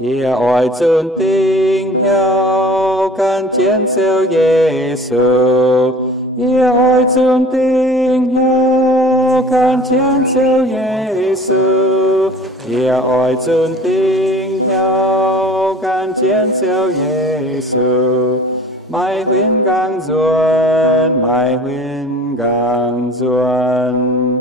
Ye oi chun ting hiao can chiến siêu Giêsu. Ye oi chun ting hiao can chiến siêu Giêsu. Ye oi chun ting hiao can chiến siêu Giêsu. Mai huyên gang duan, mai huyên gang duan.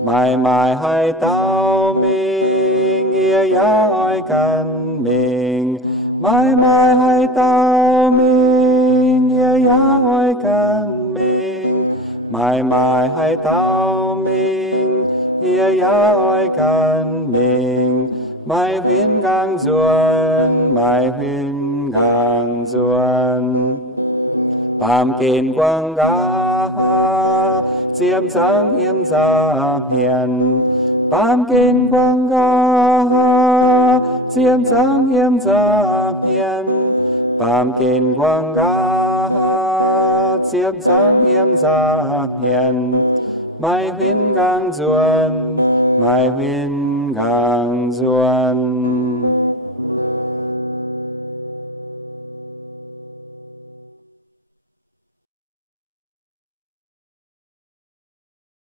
Mai mai hai tao mình, nghĩa ya oi can mình. Mai mai hai tao mình, nghĩa ya oi can mình. Mai mai hai tao mình, nghĩa ya oi can mình. Mai huyên gang duan, mai huyên gang duan. Bàm kên quang ga chiêm sáng yếm ra hiền. Bàm kên quang ga chiêm sáng yếm ra hiền. Bàm kên quang ga chiêm sáng yếm ra hiền. Mai huyên gang duan, mai huyên gang duan.